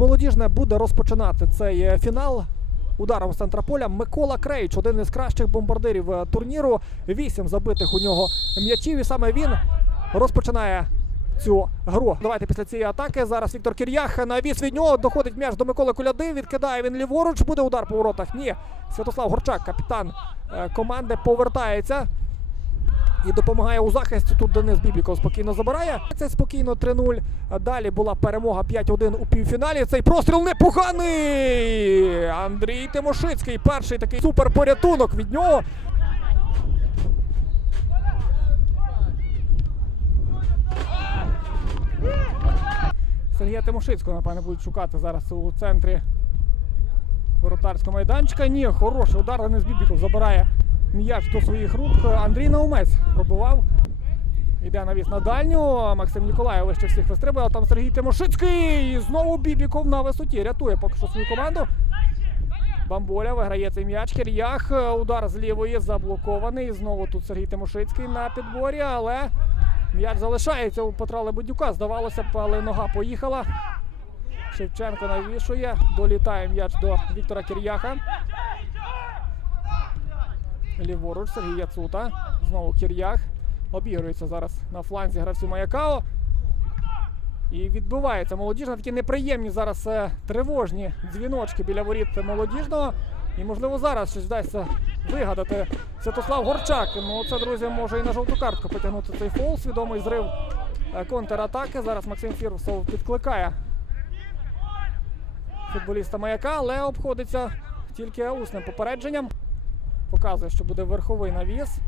Молодіжне буде розпочинати цей е, фінал. Ударом з центра поля Микола Крейч, один із кращих бомбардирів е, турніру. Вісім забитих у нього м'ячів. І саме він розпочинає цю гру. Давайте після цієї атаки. Зараз Віктор Кір'ях навіс від нього. Доходить м'яч до Миколи Коляди. Відкидає він ліворуч. Буде удар по воротах. Ні. Святослав Горчак, капітан е, команди, повертається. І допомагає у захисті. Тут Денис Бібіков спокійно забирає. Це спокійно 3-0. Далі була перемога 5-1 у півфіналі. Цей простріл непоганий. Андрій Тимошицький. Перший такий суперпорятунок від нього. Сергія Тимошицького, напевно, будуть шукати зараз у центрі воротарського майданчика. Ні, хороший удар. Денис Бібіков забирає м'яч до своїх рук. Андрій Наумець пробував. Йде навіс на дальню. Максим Ніколаєв вище всіх вистрибує. Там Сергій Тимошицький. І знову Бібіков на висоті. Рятує поки що свою команду. Бамболя виграє цей м'яч. Кір'ях. Удар з лівої заблокований. Знову тут Сергій Тимошицький на підборі, але м'яч залишається у Петра Лебедюка. Здавалося б, але нога поїхала. Шевченко навішує. Долітає м'яч до Віктора Кір'яха. Ліворуч Сергій Яцута. Знову Кір'ях. Обігрується зараз на фланзі гравцю Маякао. І відбувається молодіжна. Такі неприємні зараз е, тривожні дзвіночки біля воріт молодіжного. І можливо зараз щось вдасться вигадати Святослав Горчак. Ну це, друзі, може і на жовту картку потягнути цей фол. Свідомий зрив е, контратаки. Зараз Максим Фірсов підкликає футболіста Маяка, але обходиться тільки усним попередженням. Показує, що буде верховий навіс.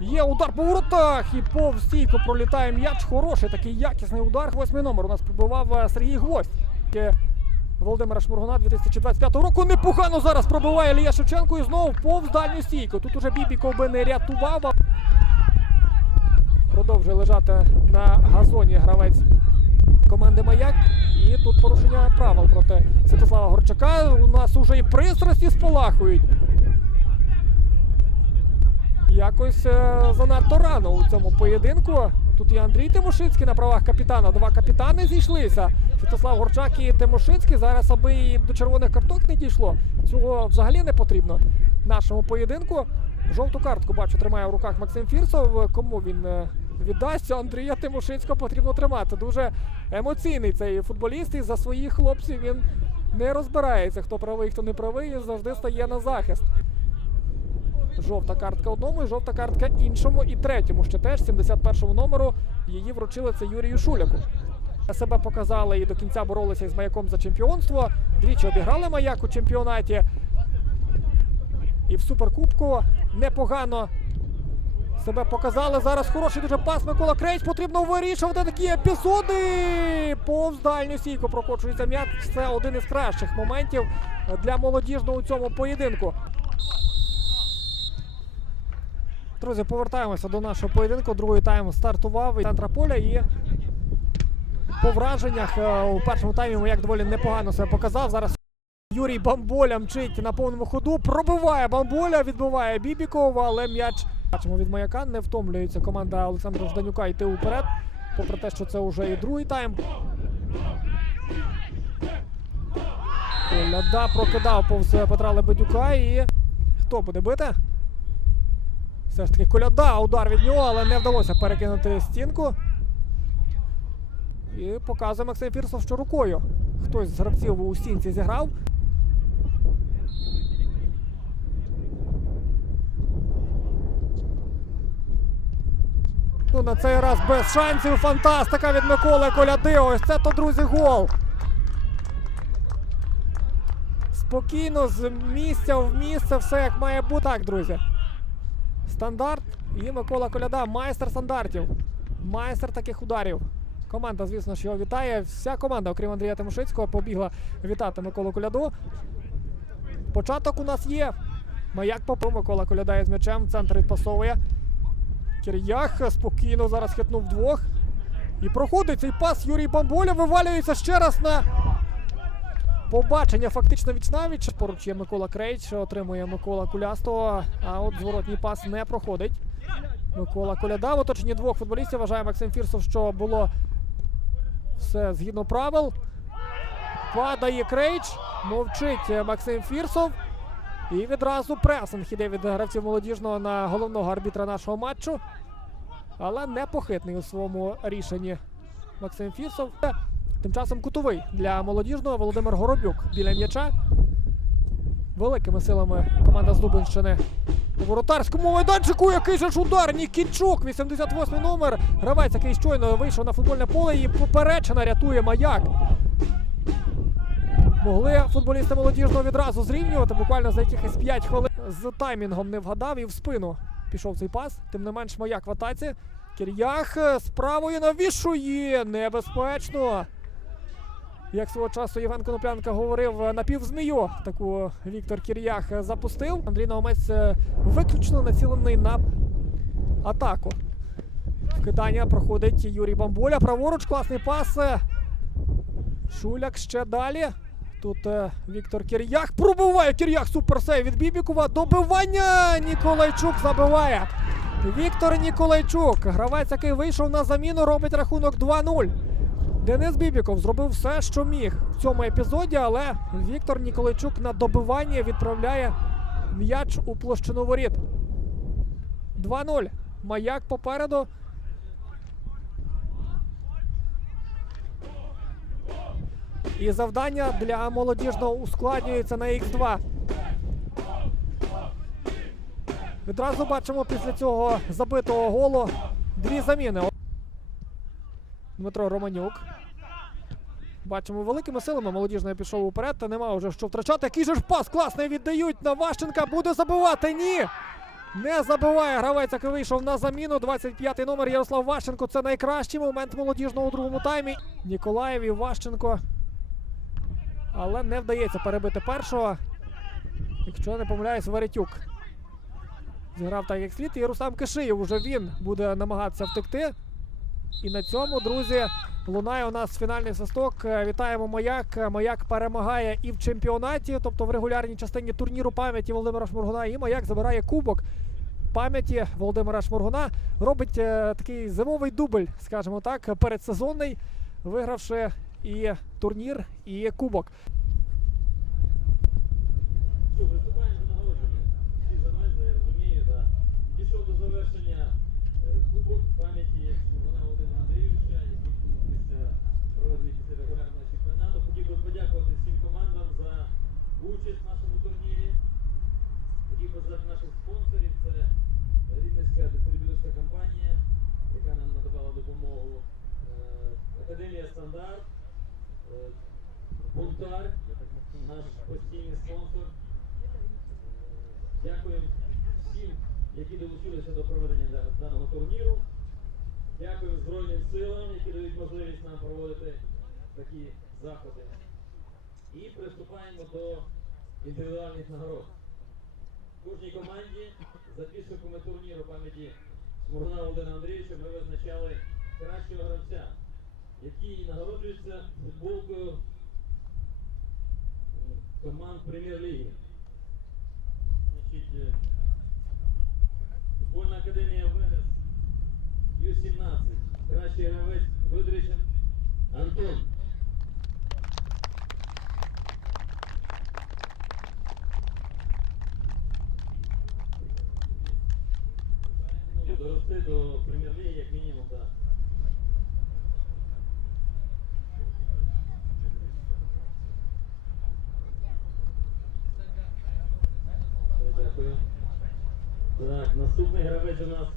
Є удар по воротах і повз стійку пролітає м'яч. Хороший такий якісний удар. Восьмий номер у нас пробивав е, Сергій Гвоздь. Володимира Шмургуна 2025 року. Непогано зараз пробиває Лія Шевченко і знову повз дальню стійку. Тут уже Бібіков би не рятував. Продовжує лежати на газоні гравець команди Маяк. І тут порушення правил проти Святослава Горчака. У нас уже і пристрасті спалахують. Якось е, занадто рано у цьому поєдинку. Тут є Андрій Тимошицький на правах капітана. Два капітани зійшлися. Святослав Горчак і Тимошицький. Зараз, аби і до червоних карток не дійшло. Цього взагалі не потрібно нашому поєдинку. Жовту картку бачу, тримає в руках Максим Фірсов. Кому він е, віддасться? Андрія Тимошицького потрібно тримати. Дуже емоційний цей футболіст. І за своїх хлопців він не розбирається, хто правий, хто не правий, і завжди стає на захист. Жовта картка одному і жовта картка іншому і третьому. Ще теж 71-му номеру її вручили це Юрію Шуляку. Себе показали і до кінця боролися із маяком за чемпіонство. Двічі обіграли маяк у чемпіонаті. І в суперкубку непогано себе показали. Зараз хороший дуже пас Микола Крейч. Потрібно вирішувати такі епізоди. Повз дальню стійку прокочується м'яч. Це один із кращих моментів для молодіжного у цьому поєдинку. Друзі, повертаємося до нашого поєдинку. Другий тайм стартував із центра поля і по враженнях е, у першому таймі Маяк доволі непогано себе показав. Зараз Юрій Бамболя мчить на повному ходу. Пробиває Бамболя, відбиває Бібікова, але м'яч бачимо від маяка. Не втомлюється команда Олександра Жданюка йти уперед. Попри те, що це вже і другий тайм. Коляда прокидав повз Петра Лебедюка і хто буде бити? Все ж таки коляда, удар від нього, але не вдалося перекинути стінку. І показує Максим Фірсов, що рукою. Хтось з гравців у стінці зіграв. Ну, на цей раз без шансів. Фантастика від Миколи Коляди. Ось це то, друзі, гол. Спокійно, з місця в місце, все як має бути. Так, друзі. Стандарт і Микола Коляда, майстер стандартів. Майстер таких ударів. Команда, звісно ж, його вітає. Вся команда, окрім Андрія Тимошицького, побігла вітати Миколу Коляду. Початок у нас є. Маяк попив Микола Коляда із м'ячем. Центр відпасовує. Кір'ях спокійно зараз хитнув двох. І проходить цей пас. Юрій Бамболя вивалюється ще раз на побачення. Фактично вічнавіч. Поруч є Микола Крейч, отримує Микола Кулястого. А от зворотній пас не проходить. Микола Коляда в оточенні двох футболістів. Вважає Максим Фірсов, що було все згідно правил. Падає Крейч, мовчить Максим Фірсов. І відразу пресинг іде від гравців молодіжного на головного арбітра нашого матчу. Але непохитний у своєму рішенні Максим Фірсов. Тим часом кутовий для молодіжного Володимир Горобюк біля м'яча. Великими силами команда з Дубинщини у воротарському майданчику. Який же ж удар! Нікітчук, 88 номер. Гравець, який щойно вийшов на футбольне поле і поперечина рятує маяк. Могли футболісти молодіжного відразу зрівнювати. Буквально за якихось 5 хвилин з таймінгом не вгадав і в спину пішов цей пас. Тим не менш, маяк в атаці. Кір'ях е, з правої навішує. Небезпечно. Як свого часу Євген Коноплянка говорив, е, напівзмію таку Віктор Кір'ях е, запустив. Андрій Наумець е, виключно націлений на атаку. Вкидання проходить Юрій Бамбуля. Праворуч класний пас. Шуляк ще далі. Тут Віктор Кір'ях пробиває Кір'ях суперсейв від Бібікова. Добивання! Ніколайчук забиває. Віктор Ніколайчук, гравець, який вийшов на заміну, робить рахунок 2-0. Денис Бібіков зробив все, що міг в цьому епізоді, але Віктор Ніколайчук на добивання відправляє м'яч у площину воріт. 2-0. Маяк попереду. І завдання для молодіжного ускладнюється на Х2. Відразу бачимо після цього забитого голу дві заміни. Дмитро Романюк. Бачимо, великими силами молодіжний пішов уперед, та нема вже що втрачати. Який же ж пас класний віддають на Ващенка. Буде забивати. Ні! Не забиває гравець, який вийшов на заміну. 25-й номер Ярослав Ващенко. Це найкращий момент молодіжного у другому таймі. Ніколаєв і Ващенко. Але не вдається перебити першого. Якщо не помиляюсь, Веретюк. Зіграв так, як слід. І Рустам Кишиєв уже він буде намагатися втекти. І на цьому, друзі, лунає у нас фінальний свисток. Е, Вітаємо Маяк. Е, Маяк перемагає і в чемпіонаті, тобто в регулярній частині турніру пам'яті Володимира Шмургуна. І Маяк забирає кубок пам'яті Володимира Шмургуна. Робить е, такий зимовий дубль, скажімо так, передсезонний, вигравши і турнір, і кубок. Дійшов до завершення е, кубок пам'яті Шмигуна Володимира Андрійовича, який був після проведення після регулярного чемпіонату. Хотів би подякувати всім командам за участь в нашому турнірі. Хотів би наших спонсорів. Це Рівненська дистриб'юторська компанія, яка нам надавала допомогу. Е, Академія Стандарт, е, Бунтар, наш постійний спонсор. Дякуємо всім, які долучилися до проведення даного турніру. Дякуємо Збройним силам, які дають можливість нам проводити такі заходи. І приступаємо до індивідуальних нагород. Кожній команді за підсумками турніру пам'яті Смургуна Володимира Андрійовича ми визначали кращого гравця, який нагороджується футболкою команд прем'єр-ліги. Футбольна академія Верес, Ю-17. Кращий гравець Видричен Антон. Ну, Дорости до прем'єр-ліги, як мінімум, так. Дякую. Так, наступний гравець у нас.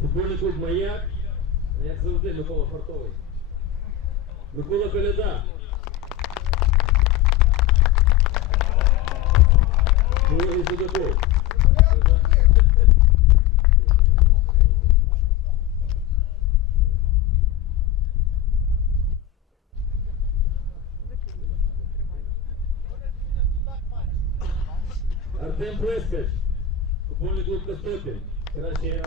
Футбольний клуб Маяк. Як завжди, Микола Фартовий. Микола Коляда. Артем Плескач. Футбольний клуб Костопіль. Кращий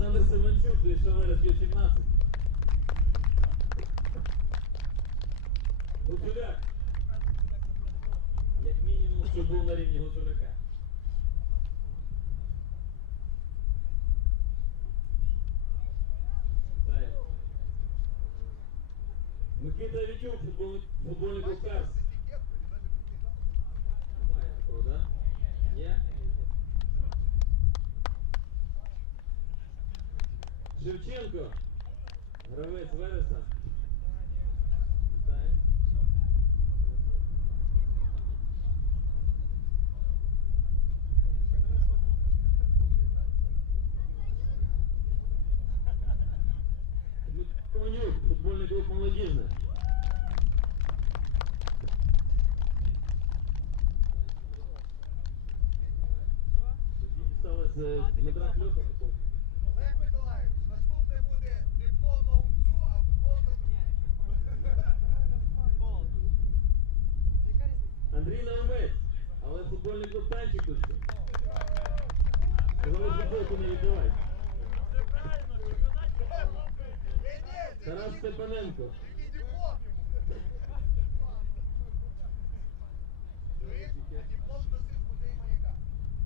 Александр Саванчук, Лишавель, 17. Гуцуляк. Як мінімум, що був на рівні Гуцуляка. Микита Вітюк, футбольний клуб Карс. Шевченко, гравець Вереса. Вітаю. Дмитро Манюк, футбольний клуб молодіжне. Дісталося Дмитра Андрій Наумець, але футбольний клуб танчик ще. Сказали, футболку не віддавай. Тарас Степаненко.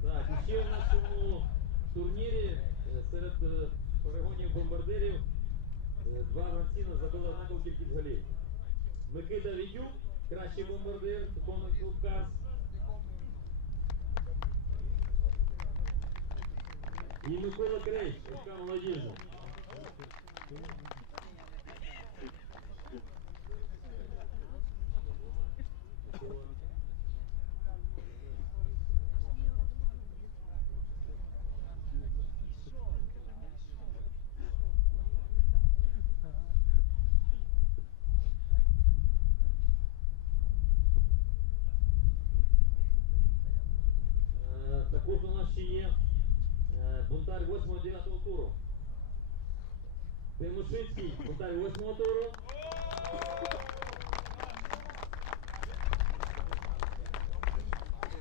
Так, і ще в нашому турнірі е, серед е, перегонів бомбардирів е, два гравці забили однакову кількість голів. Микита Відюк, кращий бомбардир, футбольний клуб Карс. І Микола Крейч, ФК молодіжна. Е, Також у нас ще є е, бунтар 8-9 туру. Тимошинський, бунтар 8 туру.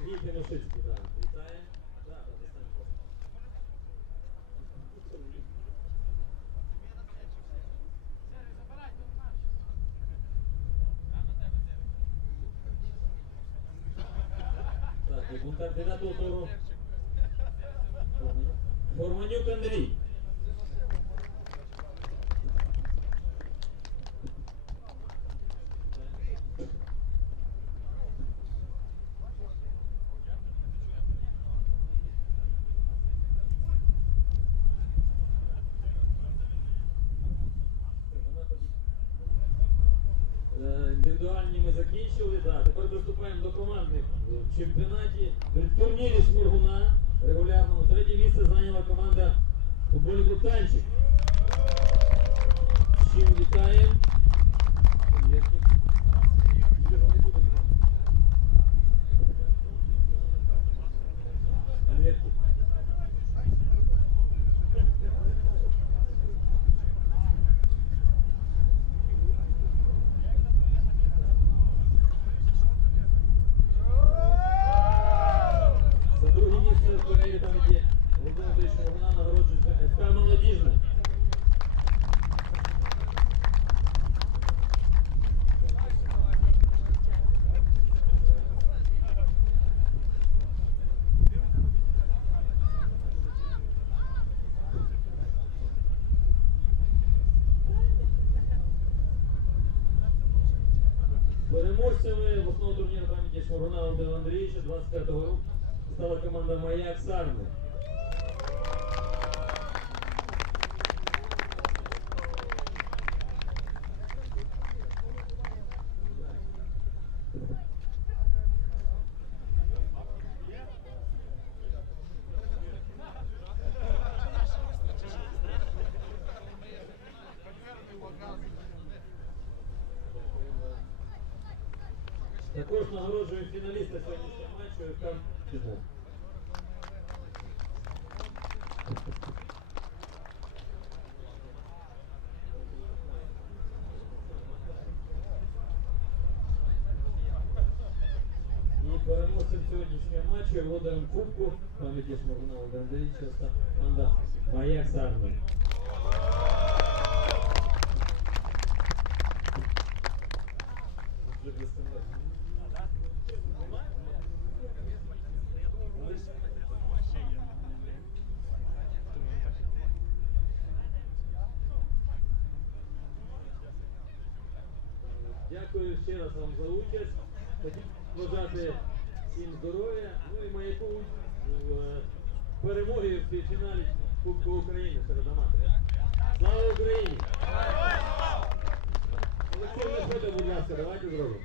І Тимошинський, так. Вітає. Так, так, достань. Так, і бунтар 9 туру. Форманюк Андрій. Е, Індивідуальні ми закінчили. Так, тепер приступаємо до командних в чемпіонаті. В турнірі Шморгуна регулярному третє місце зайняла команда клуб Танчик. Всім вітаємо. Конвертник. Конвертник. За друге місце в турнірі там є Володимир Андрійович Шморгуна нагороджується ФК Молодіжна. Переможцями основному турніру пам'яті Шморгуна Володимира Андрійовича 25-го року стала команда Маяк Сарни. Також нагороджуємо фіналіста сьогоднішнього матчу ФК Молодіжна. І переможцем сьогоднішнього матчу і володарем Кубку пам'яті Шморгуна Володимира Андрійовича стала команда Маяк Сарни. Вже без Дякую ще раз вам за участь. Хотів бажати всім здоров'я, ну і маяку в е, перемоги в півфіналі Кубку України серед аматорів. Слава Україні! Олексій, не будь ласка, давайте зробимо.